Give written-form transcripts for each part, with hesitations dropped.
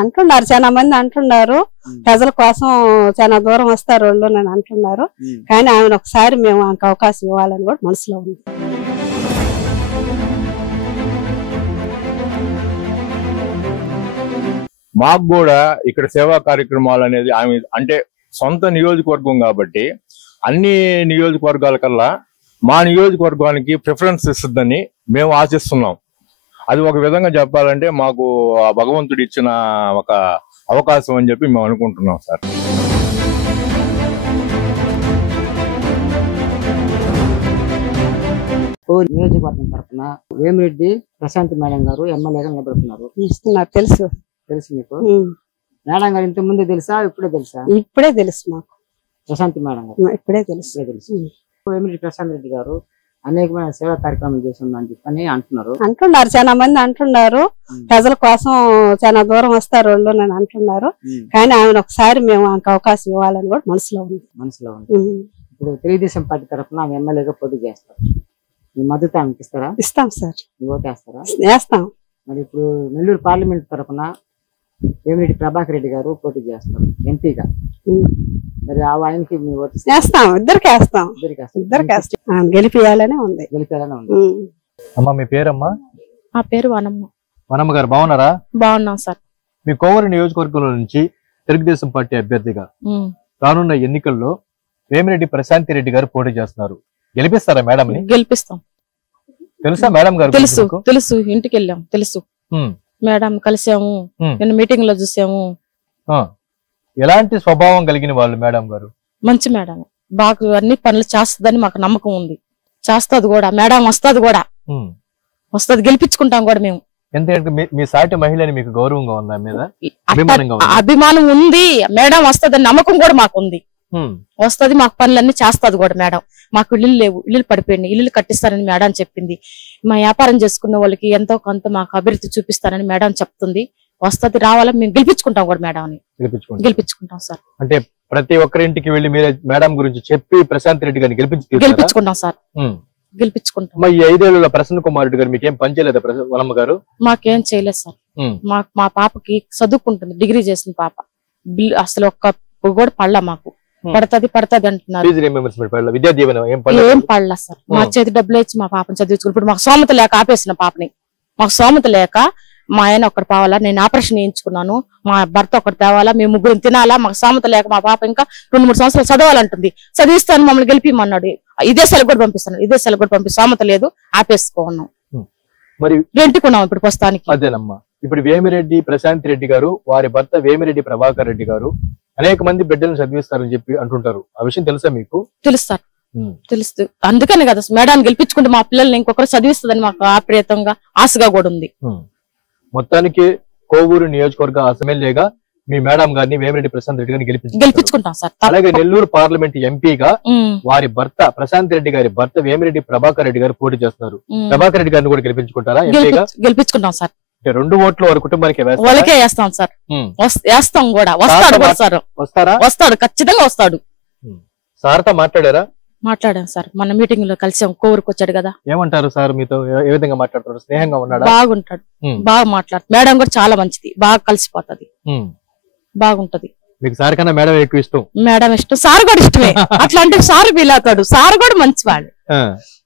అంటున్నారు, చాలా మంది అంటున్నారు. ప్రజల కోసం చాలా దూరం వస్తారు వాళ్ళు అని అంటున్నారు. కానీ ఆమెను ఒకసారి మేము ఆమెకు అవకాశం ఇవ్వాలని కూడా మనసులో ఉంది. మాకు కూడా ఇక్కడ సేవా కార్యక్రమాలు అనేది ఆమె అంటే సొంత నియోజకవర్గం కాబట్టి అన్ని నియోజకవర్గాల కల్లా మా నియోజకవర్గానికి ప్రిఫరెన్స్ ఇస్తుందని మేము ఆశిస్తున్నాం. అది ఒక విధంగా చెప్పాలంటే మాకు ఆ భగవంతుడు ఇచ్చిన ఒక అవకాశం అని చెప్పి మేము అనుకుంటున్నాం సార్. నియోజకవర్గం తరఫున వేమిరెడ్డి ప్రశాంత్ మేడం గారు ఎమ్మెల్యేగా నిలబడుతున్నారు. తెలుసు తెలుసు మీకు? మేడం గారు ఇంత ముందు తెలుసా, ఇప్పుడే తెలుసా? ఇప్పుడే తెలుసు మాకు. ప్రశాంత్ మేడం గారు ఇప్పుడే తెలుసు. వేమిరెడ్డి ప్రశాంత్ రెడ్డి గారు అనేకమైన సేవా కార్యక్రమం చేస్తుందని చెప్పని అంటున్నారు. చాలా మంది అంటున్నారు. ప్రజల కోసం చాలా దూరం వస్తారు వాళ్ళు అని అంటున్నారు. కానీ ఆమెను ఒకసారి మేము ఆమెకు అవకాశం ఇవ్వాలని కూడా మనసులో ఉంది. ఇప్పుడు తెలుగుదేశం పార్టీ తరఫున ఆమె ఎమ్మెల్యేగా పోటీ చేస్తారు. మీ మద్దతు ఆమెకి ఇస్తారా? ఇస్తాం సార్. ఓటేస్తారా? వేస్తాం. మరి ఇప్పుడు నెల్లూరు పార్లమెంట్ తరఫున వేమిరెడ్డి ప్రభాకర్ రెడ్డి గారు పోటీ చేస్తారు ఎంపీగా. మరి ఆయనకి మీ ఓటు వేస్తాం. ఇద్దరికి వేస్తాం. గెలిపియాలనే ఉంది. గెలిపారనే ఉంది. అమ్మా మీ పేరమ్మా? ఆ పేరు వనమ్మ. వనమ్మ గారు బాగున్నారా? బాగున్నాం సార్. మీ కోవూరు నియోజకవర్గంలో నుంచి తెలుగుదేశం పార్టీ అభ్యర్థిగా రానున్న ఎన్నికల్లో వేమిరెడ్డి ప్రశాంతి రెడ్డి గారు పోటీ చేస్తున్నారు. గెలిపిస్తారా మేడం ని? గెలిపిస్తాం. తెలుసా మేడం గారు? తెలుసు తెలుసు. ఇంటికి వెళ్ళాం. తెలుసు మేడం, కలిసాము, నేను మీటింగ్ లో చూసాము. ఎలాంటి స్వభావం కలిగిన వాళ్ళు మేడం గారు? మంచి మేడం, బాగా అన్ని పనులు చేస్తుందని మాకు నమ్మకం ఉంది. చేస్తుంది కూడా మేడం, వస్తుంది కూడా, వస్తుంది, గెలిపించుకుంటాం కూడా మేము. ఎందుకంటే మీ సాటి మహిళని మీకు గౌరవంగా ఉందా మీద? అభిమానం ఉంది. మేడం వస్తుంది నమ్మకం కూడా మాకు ఉంది. వస్తుంది, మాకు పనులన్నీ చేస్తుంది కూడా మేడం. మాకు ఇల్లు లేవు, ఇల్లు పడిపోయింది, ఇల్లు కట్టిస్తారని మేడం చెప్పింది. మా వ్యాపారం చేసుకున్న వాళ్ళకి ఎంతో కొంత మాకు అభివృద్ధి చూపిస్తారని మేడం చెప్తుంది. వస్తుంది, రావాలని మేము గెలిపించుకుంటాం కూడా మేడం ని. గెలిపించుకుంటాం సార్. అంటే ప్రతి ఒక్కరింటికి వెళ్ళి మీరే మేడం గురించి చెప్పి ప్రశాంత్ రెడ్డి గారిని గెలిపించుకుంటాం సార్. గెలిపించుకుంటాం. ఈ 5 ఏళ్ల ప్రసన్న కుమార్ రెడ్డి గారు మీకేం పని చేయలేదా వనమ్మ గారు? మాకేం చేయలేదు సార్. మా పాపకి చదువుకుంటుంది, డిగ్రీ చేసిన పాప. అసలు ఒక్క కూడా పడలా మాకు. పడుతుంది అంటున్నారు. ఏం పడలా సార్. మా చేతి డబ్బులు ఇచ్చి మా పాపని చదివించుకుని ఇప్పుడు మాకు సోమత లేక ఆపేసిన పాపని. మాకు సోమత లేక మా ఆయన ఒకటి పోవాలా, నేను ఆపరేషన్ చేయించుకున్నాను, మా భర్త ఒకటి తేవాలా, మేము ముగ్గురు తినాలా, మాకు సామెత లేక మా పాప ఇంకా 2-3 సంవత్సరాలు చదవాలంటుంది. చదివిస్తాను, మమ్మల్ని గెలిపిమన్నాడు. ఇదే సెలవు కూడా పంపిస్తాను, ఇదే సెలవు కూడా పంపి సామెత లేదు, ఆపేసుకున్నాం. మరి రెంటుకున్నాం ఇప్పుడు ప్రస్తుతానికి. అదేనమ్మా. ఇప్పుడు వేమిరెడ్డి ప్రశాంత్ రెడ్డి గారు, వారి భర్త వేమిరెడ్డి ప్రభాకర్ రెడ్డి గారు అనేక మంది బిడ్డలను చదివిస్తారని చెప్పి అంటుంటారు. ఆ విషయం తెలుసా మీకు? తెలుసు సార్, తెలుసు. అందుకని కదా మేడాన్ని గెలిపించుకుంటే మా పిల్లల్ని ఇంకొకరు చదివిస్తుందని మాకు ఆప్రియతంగా ఆశగా కూడా ఉంది. మొత్తానికి కోవూరు నియోజకవర్గ ఎమ్మెల్యేగా మీ మేడం గారిని వేమిరెడ్డి ప్రశాంత్ రెడ్డి గారిని గెలిపించుకుంటాం సార్. అలాగే నెల్లూరు పార్లమెంట్ ఎంపీగా వారి భర్త ప్రశాంత్ రెడ్డి గారి భర్త వేమిరెడ్డి ప్రభాకర్ రెడ్డి గారు పోటీ చేస్తున్నారు. ప్రభాకర్ రెడ్డి గారిని కూడా గెలిపించుకుంటారా? గెలిపించుకుంటాం సార్. 2 ఓట్లు వారి కుటుంబానికి వాళ్ళకే వేస్తాం సార్. వేస్తాం కూడా. వస్తాడు సార్. వస్తారా? వస్తాడు, ఖచ్చితంగా వస్తాడు. సార్తో మాట్లాడారా? మాట్లాడాం సార్. మన మీటింగ్ లో కలిసాం. కోవూరుకు వచ్చాడు కదా. ఏమంటారు సార్ మీతో? ఏ విధంగా మాట్లాడతారు? స్నేహంగా ఉన్నాడా? బాగుంటాడు, బాగా మాట్లాడు. మేడం కూడా చాలా మంచిది, బాగా కలిసిపోతుంది, బాగుంటది. మీకు సార్ కన్నా మేడం ఎక్కువ ఇష్టం? మేడం ఇష్టం, సార్ కూడా ఇష్టమే. అట్లా అంటే సార్ ఫీల్ అవుతాడు. సార్ కూడా మంచివాడు.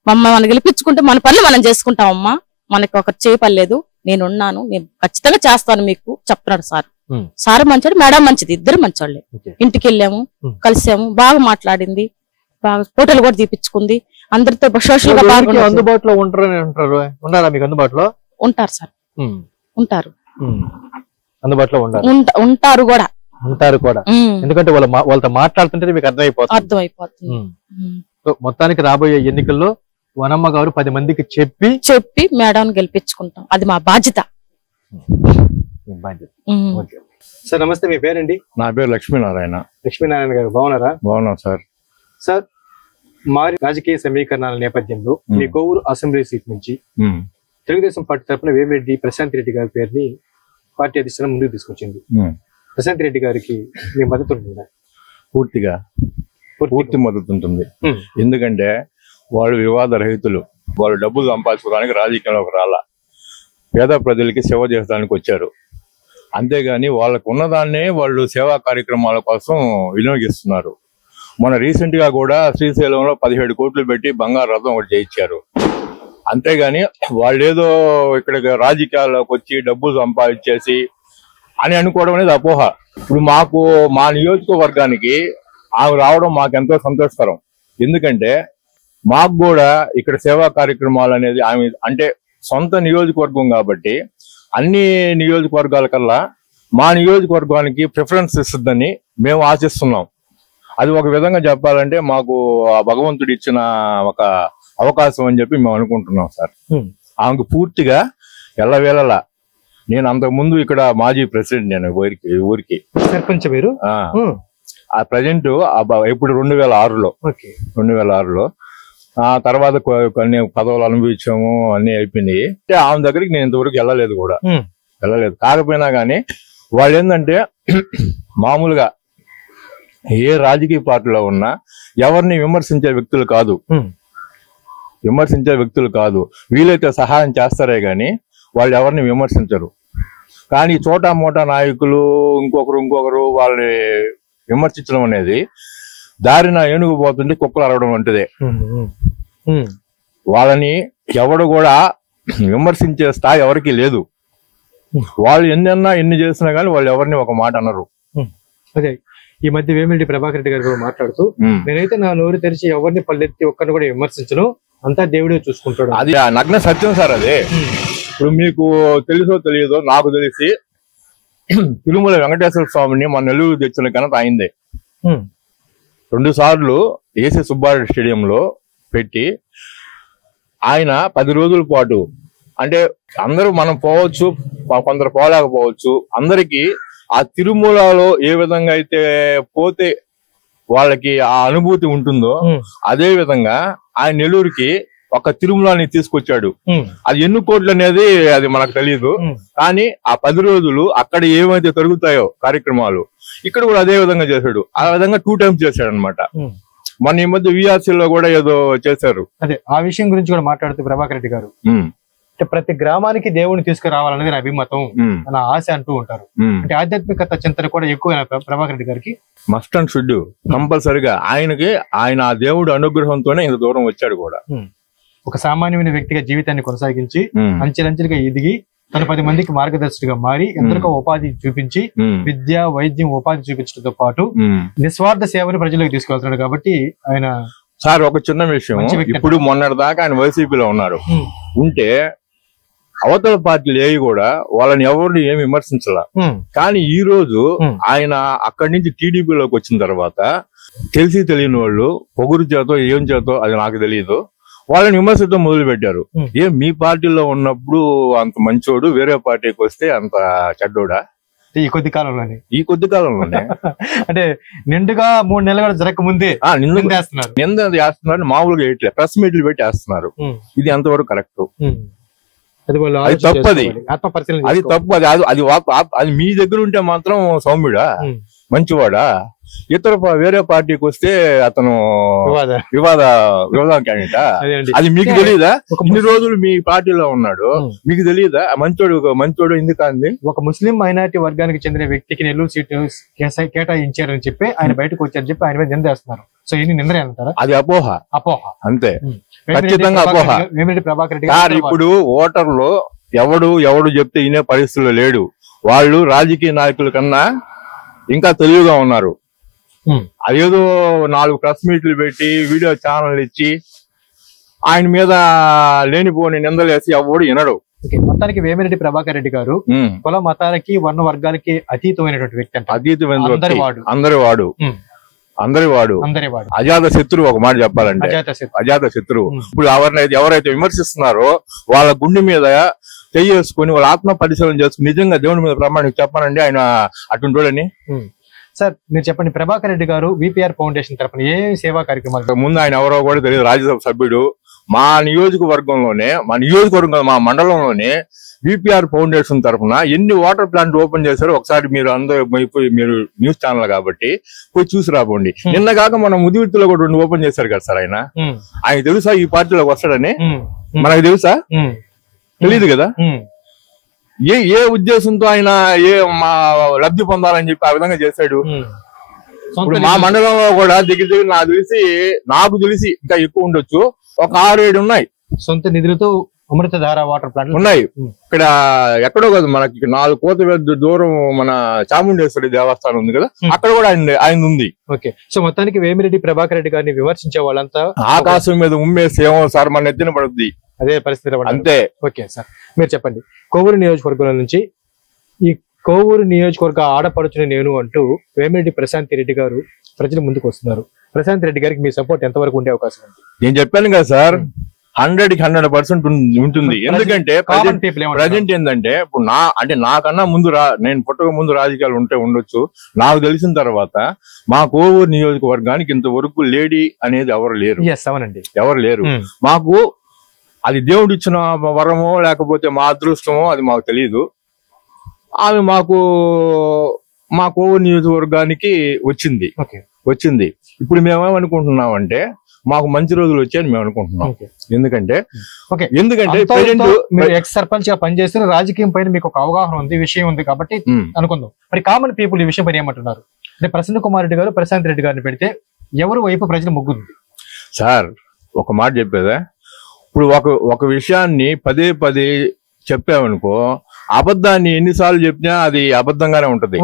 మనం గెలిపించుకుంటే మన పనులు మనం చేసుకుంటామమ్మా, మనకి ఒకటి చేయపలేదు, నేనున్నాను, నేను ఖచ్చితంగా చేస్తాను మీకు చెప్తున్నాడు సార్. సార్ మంచివాడు, మేడం మంచిది, ఇద్దరు మంచివాళ్ళే. ఇంటికి వెళ్ళాము, కలిసాము, బాగా మాట్లాడింది, బాగా ఫోటోలు కూడా తీపించుకుంది. అందరితో సోషల్ గా బాగా అందుబాటులో ఉన్నారా? మీకు అందుబాటులో ఉంటారు సార్. ఉంటారు, అందుబాటులో ఉంటారు కూడా. ఎందుకంటే వాళ్ళతో మాట్లాడుతుంటే మీకు అర్థమైపోతుంది. మొత్తానికి రాబోయే ఎన్నికల్లో వనమ్మ గారు 10 మందికి చెప్పి మేడం గెలిపించుకుంటాం. అది మా బాధ్యత. సార్ నమస్తే, మీ పేరండి? నా పేరు లక్ష్మీనారాయణ. లక్ష్మీనారాయణ గారు బాగున్నారా? బాగున్నాం సార్. సార్, మారి రాజకీయ సమీకరణాల నేపథ్యంలో మీ కోవూరు అసెంబ్లీ సీట్ నుంచి తెలుగుదేశం పార్టీ తరఫున వేమిరెడ్డి ప్రశాంత్ రెడ్డి గారి పేరుని పార్టీ అధిష్టానం ముందుకు తీసుకొచ్చింది. ప్రశాంత్ రెడ్డి గారికి మీ మద్దతు ఉంటుందా? పూర్తి మద్దతు ఉంటుంది. ఎందుకంటే వాళ్ళు వివాద రహితులు. వాళ్ళు డబ్బులు సంపాదించుకోవడానికి రాజకీయంలోకి రాలా, పేద ప్రజలకి సేవ చేయడానికి వచ్చారు. అంతేగాని వాళ్ళకు ఉన్నదాన్నే వాళ్ళు సేవా కార్యక్రమాల కోసం వినియోగిస్తున్నారు. మన రీసెంట్ గా కూడా శ్రీశైలంలో 17 కోట్లు పెట్టి బంగారు రథం ఒకటి చేయించారు. అంతేగాని వాళ్ళు ఏదో ఇక్కడ రాజకీయాల్లోకి వచ్చి డబ్బులు సంపాదించేసి అని అనుకోవడం అనేది అపోహ. ఇప్పుడు మాకు మా నియోజకవర్గానికి ఆమె రావడం మాకెంతో సంతోషకరం. ఎందుకంటే మాకు కూడా ఇక్కడ సేవా కార్యక్రమాలు అనేది ఆమె అంటే సొంత నియోజకవర్గం కాబట్టి అన్ని నియోజకవర్గాల కల్లా మా నియోజకవర్గానికి ప్రిఫరెన్స్ ఇస్తుందని మేము ఆశిస్తున్నాం. అది ఒక విధంగా చెప్పాలంటే మాకు ఆ భగవంతుడు ఇచ్చిన ఒక అవకాశం అని చెప్పి మేము అనుకుంటున్నాం సార్. ఆమెకు పూర్తిగా ఎల్లవేళలా నేను అంతకుముందు ఇక్కడ మాజీ ప్రెసిడెంట్, నేను ఊరికి సర్పంచ్ మీరు. ఆ ప్రజెంట్ ఇప్పుడు 2006లో ఆ తర్వాత కొన్ని పదవులు అనుభవించాము, అన్ని అయిపోయినాయి. అంటే ఆమె దగ్గరికి నేను ఇంతవరకు వెళ్ళలేదు. కాకపోయినా కానీ వాళ్ళు ఏంటంటే మామూలుగా ఏ రాజకీయ పార్టీలో ఉన్నా ఎవరిని విమర్శించే వ్యక్తులు కాదు. వీలైతే సహాయం చేస్తారే గాని వాళ్ళు ఎవరిని విమర్శించరు. కానీ చోటా మోటా నాయకులు ఇంకొకరు వాళ్ళని విమర్శించడం అనేది దారిన ఏనుగు పోతుంటే కుక్కలు అరవడం వంటిదే. వాళ్ళని ఎవడు కూడా విమర్శించే స్థాయి ఎవరికి లేదు. వాళ్ళు ఎన్ని చేసినా కానీ వాళ్ళు ఎవరిని ఒక మాట అన్నారు. అదే ఈ మధ్య వేమిరెడ్డి ప్రభాకర్ రెడ్డి గారు కూడా మాట్లాడుతూ, నేనైతే నా నోరు తెరిచి ఎవరిని పల్లెత్తి ఒక్కరిని కూడా విమర్శించను, అంతా దేవుడే చూసుకుంటాడు. అది నగ్న సత్యం సార్. అదే ఇప్పుడు మీకు తెలుసో తెలియదో, నాకు తెలిసి తిరుమల వెంకటేశ్వర స్వామిని మన నెల్లూరు తెచ్చిన ఘనత అయిందే. 2 సార్లు ఏసీ సుబ్బారెడ్డి స్టేడియంలో పెట్టి ఆయన 10 రోజుల పాటు, అంటే అందరూ మనం పోవచ్చు, కొందరు పోలేకపోవచ్చు, అందరికీ ఆ తిరుమలలో ఏ విధంగా అయితే పోతే వాళ్ళకి ఆ అనుభూతి ఉంటుందో అదే విధంగా ఆయన నెల్లూరుకి ఒక తిరుమలని తీసుకొచ్చాడు. అది ఎన్ని కోట్లు అనేది అది మనకు తెలియదు. కానీ ఆ 10 రోజులు అక్కడ ఏమైతే జరుగుతాయో కార్యక్రమాలు ఇక్కడ కూడా అదే విధంగా చేశాడు. ఆ విధంగా 2 times చేశాడు అనమాట. మన ఈ మధ్య విఆర్సీలో కూడా ఏదో చేశారు. అదే ఆ విషయం గురించి కూడా మాట్లాడుతూ ప్రభాకర్ రెడ్డి గారు, అంటే ప్రతి గ్రామానికి దేవుని తీసుకురావాలనేది నా అభిమతం, నా ఆశ అంటూ ఉంటారు. అంటే ఆధ్యాత్మికత చింతన కూడా ఎక్కువ ప్రభాకర్ రెడ్డి గారికి. మస్ట్ అండ్ షుడ్ కంపల్సరిగా ఆయన ఆ దేవుడు అనుగ్రహంతోనే ఇంత దూరం వచ్చాడు కూడా. ఒక సామాన్యమైన వ్యక్తిగా జీవితాన్ని కొనసాగించి అంచెలంచెలుగా ఎదిగి తన 10 మందికి మార్గదర్శిగా మారి ఎందరికో ఉపాధి చూపించి విద్య వైద్యం ఉపాధి చూపించడంతో పాటు నిస్వార్థ సేవను ప్రజలకు తీసుకెళ్తున్నాడు. కాబట్టి ఆయన సార్ ఒక చిన్న విషయం, ఇప్పుడు మొన్నటి దాకా ఆయన వైసీపీలో ఉన్నారు. ఉంటే అవతల పార్టీలు ఏవి కూడా వాళ్ళని ఎవరిని ఏమి విమర్శించాల. కానీ ఈ రోజు ఆయన అక్కడి నుంచి టీడీపీలోకి వచ్చిన తర్వాత తెలియని వాళ్ళు పొగురు చేతో ఏం చేతో అది నాకు తెలియదు, వాళ్ళని విమర్శించడం మొదలు పెట్టారు. మీ పార్టీలో ఉన్నప్పుడు అంత మంచోడు, వేరే పార్టీకి వస్తే అంత చెడ్డోడా? ఈ కొద్ది కాలంలోనే అంటే నిండుగా 3 నెలలు కూడా జరగక ముందే నింద చేస్తున్నారు. మామూలుగా వేయట్లే, ప్రెస్ మీట్లు పెట్టి వేస్తున్నారు. ఇది ఎంతవరకు కరెక్ట్? అది తప్పది, అది తప్పు. అది మీ దగ్గర ఉంటే మాత్రం సౌమ్యుడా, మంచివాడా? వేరే పార్టీకి వస్తే అతను వివాదం క్యాండిడేటా? అది మీకు తెలియదా? ఇన్ని రోజులు మీ పార్టీలో ఉన్నాడు, మీకు తెలియదా? మంచోడు ఎందుకు అంది? ఒక ముస్లిం మైనారిటీ వర్గానికి చెందిన వ్యక్తికి నెల్లూరు సీటు కేటాయించారని చెప్పి ఆయన బయటకు వచ్చారని చెప్పి ఆయన మీద నిందేస్తున్నారు. సో ఇది నిందనే అంటారా? అది అపోహ అంతే, ఖచ్చితంగా అపోహ. ప్రభాకర్ రెడ్డి ఇప్పుడు ఓటర్లు ఎవడు చెప్తే వినే పరిస్థితుల్లో లేడు. వాళ్ళు రాజకీయ నాయకుల కన్నా ఇంకా తెలివిగా ఉన్నారు. అదేదో 4 ప్రెస్ మీట్లు పెట్టి వీడియో ఛానల్ ఇచ్చి ఆయన మీద లేనిపోని నిందలేసి ఎవడు వినడు. మొత్తానికి వేమిరెడ్డి ప్రభాకర్ రెడ్డి గారు కుల మతాలకి వర్ణ వర్గాలకి అతీతమైనటువంటి వ్యక్తి అంటే అందరి వాడు అజాత శత్రువు. ఒక మాట చెప్పాలంటే అజాత శత్రువు. ఇప్పుడు ఎవరైతే విమర్శిస్తున్నారో వాళ్ళ గుండె మీద చేసుకుని వాళ్ళ ఆత్మ పరిశీలన చేసుకుని నిజంగా దేవుడి మీద ప్రమాణం చెప్పానండి ఆయన అటువంటి వాళ్ళని. సార్ మీరు చెప్పండి, ప్రభాకర్ రెడ్డి గారు విపిఆర్ ఫౌండేషన్ తరఫున ఏ సేవా కార్యక్రమాలు? ముందు ఆయన ఎవరో కూడా తెలియదు, రాజ్యసభ సభ్యుడు. మా నియోజకవర్గంలోనే, మా మండలంలోనే విపిఆర్ ఫౌండేషన్ తరఫున ఎన్ని వాటర్ ప్లాంట్ ఓపెన్ చేశారో ఒకసారి మీరు మీరు న్యూస్ ఛానల్ కాబట్టి పోయి చూసి రాబోండి. నిన్నగాక మనం ముదివిత్తులో కూడా 2 ఓపెన్ చేశారు కదా సార్. ఆయన తెలుసా ఈ పార్టీలోకి వస్తాడని? మనకు తెలుసా? తెలీదు కదా. ఏ ఉద్దేశంతో ఆయన మా లబ్ధి పొందాలని చెప్పి ఆ విధంగా చేశాడు. ఇప్పుడు మా మండలంలో కూడా దగ్గర నాకు తెలిసి ఇంకా ఎక్కువ ఉండొచ్చు, ఒక 6-7 ఉన్నాయి సొంత నిధులతో అమృతధార వాటర్ ప్లాంట్ ఉన్నాయి. ఇక్కడ ఎక్కడో కాదు, మనకి 4 కోత దూరం మన చాముండేశ్వరి దేవస్థానం ఉంది కదా, అక్కడ కూడా ఆయన ఉంది. ఓకే. సో మొత్తానికి వేమిరెడ్డి ప్రభాకర్ రెడ్డి గారిని విమర్శించే వాళ్ళంతా ఆకాశం మీద ఉమ్మేసి ఏమో సార్ మన ఎత్తిన పడుతుంది, అదే పరిస్థితి అంతే. ఓకే సార్, మీరు చెప్పండి. కోవూరు నియోజకవర్గం నుంచి ఈ కోవూరు నియోజకవర్గ ఆడపడుచుని నేను అంటూ వేమిరెడ్డి ప్రశాంత్ రెడ్డి గారు ప్రజలు ముందుకు వస్తున్నారు. ప్రశాంత్ రెడ్డి గారికి మీ సపోర్ట్ ఎంతవరకు ఉండే అవకాశం ఉంది? నేను చెప్పాను కదా సార్, 100% ఉంటుంది. ఎందుకంటే ప్రజెంట్ ఏంటంటే ఇప్పుడు నాకన్నా ముందు నేను పుట్టక ముందు రాజకీయాలు ఉండొచ్చు. నాకు తెలిసిన తర్వాత మా కోవూరు నియోజకవర్గానికి ఇంతవరకు లేడీ అనేది ఎవరు లేరు. అవునండి, ఎవరు లేరు. మాకు అది దేవుడు ఇచ్చిన వరమో లేకపోతే మా అదృష్టమో అది మాకు తెలియదు. ఆమె మా కోవూరు నియోజకవర్గానికి వచ్చింది. ఇప్పుడు మేమేమనుకుంటున్నామంటే మాకు మంచి రోజులు వచ్చాయని మేము అనుకుంటున్నాం. ఎందుకంటే ఎక్స్ సర్పంచ్ గా పనిచేస్తున్న రాజకీయం పైన మీకు ఒక అవగాహన ఉంది, విషయం ఉంది కాబట్టి అనుకుందాం. మరి కామన్ పీపుల్ ఈ విషయం పైన ఏమంటున్నారు అంటే ప్రసన్న కుమార్ రెడ్డి గారు ప్రశాంత్ రెడ్డి గారిని పెడితే ఎవరు వైపు ప్రజలు మొగ్గుంది? సార్ ఒక మాట చెప్పేదా, ఇప్పుడు ఒక విషయాన్ని పదే చెప్పామనుకో, అబద్ధాన్ని ఎన్నిసార్లు చెప్పినా అది అబద్ధంగానే ఉంటది.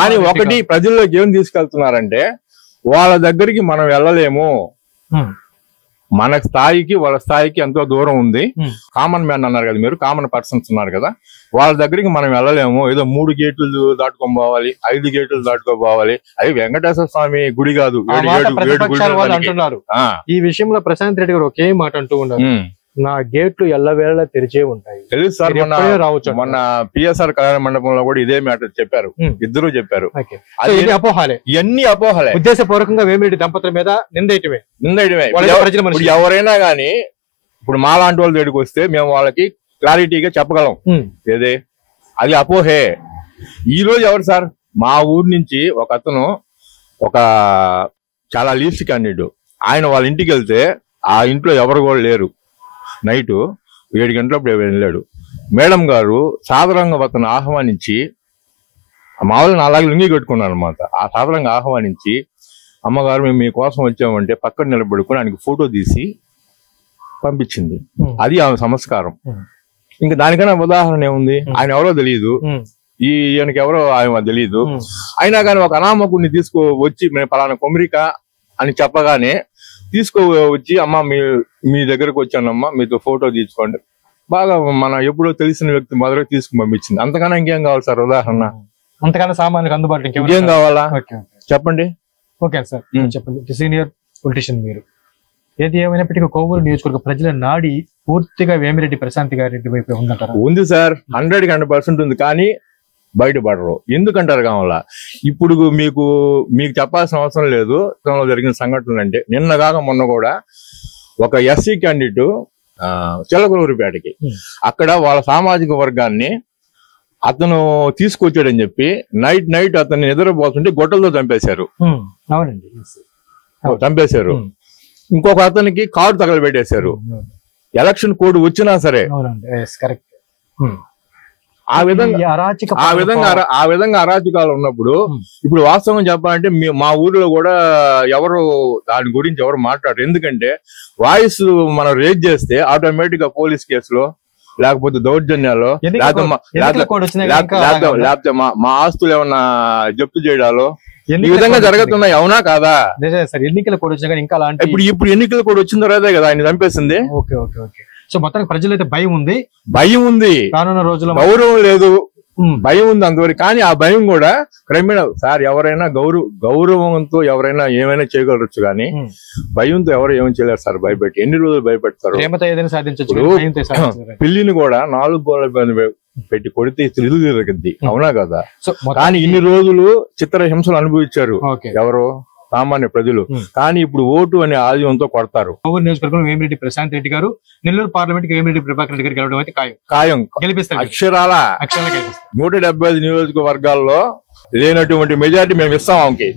కానీ ఒకటి ప్రజల్లోకి ఏం తీసుకెళ్తున్నారంటే వాళ్ళ దగ్గరికి మనం వెళ్ళలేము, మన స్థాయికి వాళ్ళ స్థాయికి ఎంతో దూరం ఉంది. కామన్ మ్యాన్ అన్నారు కదా మీరు, కామన్ పర్సన్స్ ఉన్నారు కదా, వాళ్ళ దగ్గరికి మనం వెళ్ళలేము. ఏదో 3 గేట్లు దాటుకొని పోవాలి, 5 గేట్లు దాటుకోపోవాలి. అది వెంకటేశ్వర స్వామి గుడి కాదు. అంటున్నారు ఈ విషయంలో ప్రశాంత్ రెడ్డి గారు ఒకే మాట అంటూ ఉన్నారు, నా గేట్లు ఎల్లవేళ తెరిచే ఉంటాయి. తెలుసు సార్, మొన్న పిఎస్ఆర్ కళ్యాణ మండపంలో కూడా ఇదే మ్యాటర్ చెప్పారు, ఇద్దరు చెప్పారు. ఇవన్నీ అపోహలే, ఉద్దేశపూర్వకంగా వేమిరెడ్డి దంపతుల మీద నిందేయటమే. ఎవరైనా గానీ ఇప్పుడు మాలాంటి వాళ్ళ దగ్గరికి వస్తే మేము వాళ్ళకి క్లారిటీగా చెప్పగలం, ఏదే అది అపోహే. ఈ రోజు ఎవరు సార్, మా ఊరు నుంచి ఒక అతను చాలా లీస్ట్ క్యాండిడేట్, ఆయన వాళ్ళ ఇంటికి వెళ్తే ఆ ఇంట్లో ఎవరు కూడా లేరు. నైట్ 7 గంటలప్పుడు వెళ్ళాడు. మేడం గారు సాధారణంగా అతను ఆహ్వానించి, మామూలుగా అలాగే లుంగి కట్టుకున్నాను అనమాట, ఆ సాధారణంగా ఆహ్వానించి, అమ్మగారు మేము మీకోసం వచ్చామంటే పక్కన నిలబడుకుని ఆయనకి ఫోటో తీసి పంపించింది. అది ఆమె సంస్కారం. ఇంకా దానికన్నా ఉదాహరణ ఏముంది? ఆయన ఎవరో తెలియదు, ఈయనకి ఎవరో ఆయన తెలియదు. అయినా కానీ ఒక అనామకుడిని తీసుకువచ్చి మేము పలానా కొమరిక అని చెప్పగానే తీసుకువచ్చి, అమ్మ మీ దగ్గరకు వచ్చానమ్మా, మీతో ఫోటో తీసుకోండి, బాగా మన ఎప్పుడో తెలిసిన వ్యక్తి మొదలు తీసుకుని పంపించింది. అంతకన్నా ఇంకేం కావాలి సార్? ఉదాహరణ అంతకన్నా సామాన్యులకు అందుబాటులో ఇంకేం కావాలా చెప్పండి. ఓకే సార్, చెప్పండి. సీనియర్ పొలిటీషియన్ మీరు, ఏది ఏమైనప్పటికీ కోవూరు నియోజకవర్గ ప్రజల నాడి పూర్తిగా వేమిరెడ్డి ప్రశాంత్ గారి వైపు ఉందంటారా? ఉంది సార్, 100% ఉంది. కానీ బయటపడరు. ఎందుకంటారు కావాలా? ఇప్పుడు మీకు చెప్పాల్సిన అవసరం లేదు గతంలో జరిగిన సంఘటనలు. అంటే నిన్నగాక మొన్న కూడా ఒక ఎస్సీ క్యాండిడేట్ చిలకలూరిపేటకి, అక్కడ వాళ్ళ సామాజిక వర్గాన్ని అతను తీసుకొచ్చాడని చెప్పి నైట్ అతన్ని నిద్రపోతుంటే గొట్టలతో చంపేశారు. ఇంకొక అతనికి కారు తగలబెట్టేశారు. ఎలక్షన్ కోడ్ వచ్చినా సరే ఆ విధంగా అరాచకాలు ఉన్నప్పుడు, ఇప్పుడు వాస్తవం చెప్పాలంటే మా ఊర్లో కూడా ఎవరు దాని గురించి ఎవరు మాట్లాడరు. ఎందుకంటే వాయిస్ మనం రేజ్ చేస్తే ఆటోమేటిక్ గా పోలీస్ కేసులో, లేకపోతే దౌర్జన్యాలు, లేకపోతే మా ఆస్తులు ఏమన్నా జప్తు చేయడాలో ఈ విధంగా జరుగుతున్నాయి. అవునా కాదా? ఎన్నికల కోడ్ వచ్చినా ఇంకా ఇప్పుడు ఎన్నికల కోడ్ వచ్చిన తర్వాతే కదా ఆయన చంపేసింది. సో మొత్తానికి ప్రజలైతే భయం ఉంది, రానున్న రోజుల్లో గౌరవం లేదు, భయం ఉంది అంతవరకు. కానీ ఆ భయం కూడా క్రమేణా సార్, ఎవరైనా గౌరవంతో ఎవరైనా ఏమైనా చేయగలరొచ్చు, కానీ భయంతో ఎవరు ఏమైనా చేయలేరు సార్. భయపెట్టి ఎన్ని రోజులు భయపెడతారు? పిల్లిని కూడా 4 గోడల పెట్టి కొడితే తిరుగు తిరగద్ది, అవునా కదా? కానీ ఇన్ని రోజులు చిత్రహింసలు అనుభవించారు ఎవరు? సామాన్య ప్రజలు. కానీ ఇప్పుడు ఓటు అనే ఆయుధంతో కొడతారు. కోవూరు నియోజకవర్గం వేమిరెడ్డి ప్రశాంత్ రెడ్డి గారు, నెల్లూరు పార్లమెంట్ వేమిరెడ్డి ప్రభాకర్ రెడ్డి గారు గెలవడం అయితే ఖాయం, గెలిపిస్తారు అక్షరాల 175 నియోజకవర్గాల్లో లేనటువంటి మెజారిటీ మేము ఇస్తాం ఆమెకి.